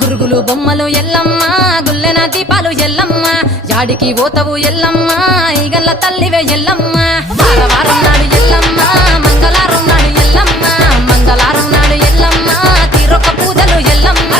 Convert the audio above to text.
గురుగులు బొమ్మలు ఎల్లమ్మ గుల్లెన దీపాలు ఎల్లమ్మ యాడికి పోతవు ఎల్లమ్మ ఈగల్ల తల్లివే ఎల్లమ్మ వారం నాడు ఎల్లమ్మ మంగళారం నాడు ఎల్లమ్మ మంగళారం నాడు ఎల్లమ్మ తీరొక్క పూజలు ఎల్లమ్మ